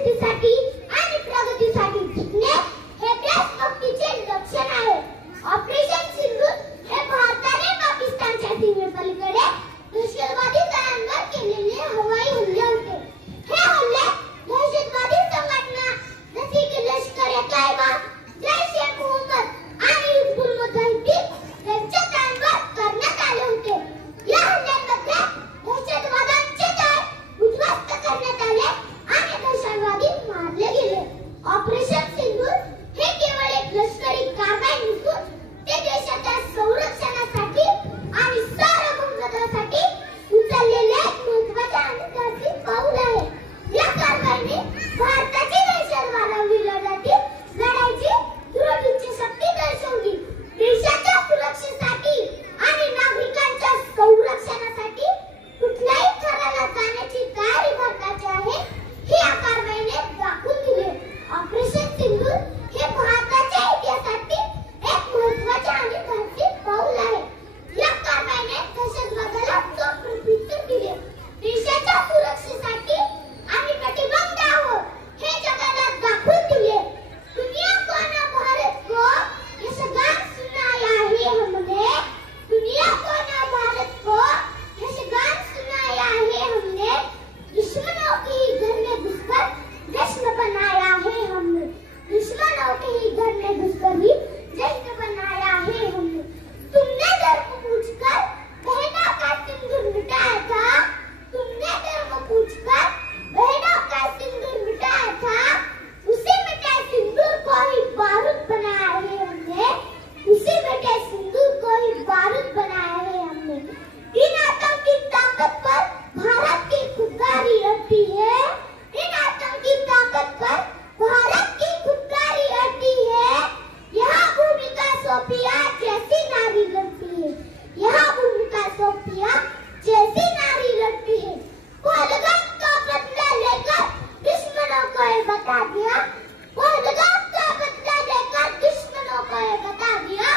सुरक्षिततेसाठी आणि प्रगतीसाठी झुकणे हे देशभक्तीचे लक्षण आहे. ऑपरेशन सिंदूर हे भारताने पाकिस्तानच्या सीमेपलीकडे दहशतवादी तळांवर केलेले हवाई हल्ले होते. हे हल्ले दहशतवादी संघटना जसे की लष्कर-ए-तैयबा, जैश-ए-मोहम्मद आणि हिजबुल मुजाहिदीन यांच्या तळांवर करण्यात आले होते. या हल्ल्यांमध्ये दहशतवाद्यांचे तळ उद्ध्वस्त करण्यात आले आणि दहशतवादी मारले गेले. ऑपरेशन सिंदूर हे केवळ एक लष्करी कारवाई नसून ते देशाच्या संरक्षणासाठी आणि सार्वभौमत्वासाठी उचललेले महत्त्वाचे आणि धाडसी पाऊल आहे. या कारवाईने भारताची दहशतवादाविरोधातील लढाईची दृढ इच्छाशक्ती दर्शवली. देशाच्या सुरक्षेसाठी आणि नागरिकांच्या संरक्षणासाठी कुठल्याही थराला जाण्याची तयारी भारताची आहे हे या कारवाईने दाखवून दिले. ऑपरेशन सिंदूर हे भारताच्या इतिहासातील एक महत्त्वाचे आणि धाडसी पाऊल आहे. या कारवाईने दहशतवादाला चोख प्रत्युत्तर दिले. देशाच्या सुरक्षेसाठी आणि प्रतिबंधावर हे जगाला दाखवून दिले. दुनिया को न भारत को ये सगार सुनाया है हमने. दुनिया को न भारत को ये सगार सुनाया है हमने. दुश्मनों के ही घर में घुसकर जश्न बनाया है हमने. दुश्मनों के ही घर में घुसकर ही जश्न बनाया है हमने. तुमने धर्म पूछकर बहनों का सिंदूर मिटाया था. तुमने धर्म पूछकर बहनों का सिंदूर मिटाया था. उसी मिटे सिंदूर को ही बारूद बनाया है हमने. उसी मिटे सिंदूर को ही बारूद बनाया है हमने. इन आतंकी ताकत पर भारत की खुदगारी अड़ती है. इन आतंकी ताकत पर भारत की खुदगारी अड़ती है. यहाँ भूमिका सोफिया जैसी नारी लड़ती है. यहाँ भूमिका सोफिया जैसी नारी लड़ती है. पहलगाम का बदला लेकर दुश्मनों को ये बता दिया. पहलगाम का बदला लेकर दुश्मनों को ये बता दिया